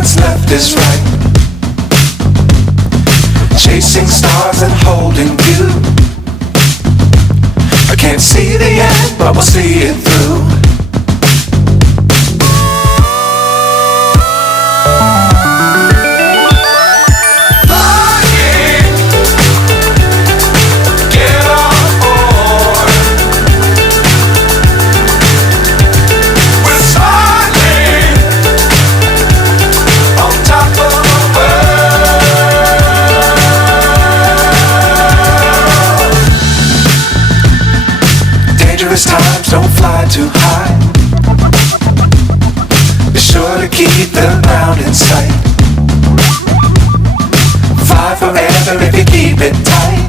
what's left is right. Chasing stars and holding you. I can't see the end, but we'll see it through. Dangerous times, don't fly too high. Be sure to keep the ground in sight. Fly forever if you keep it tight.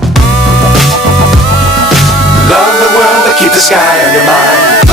Love the world, but keep the sky on your mind.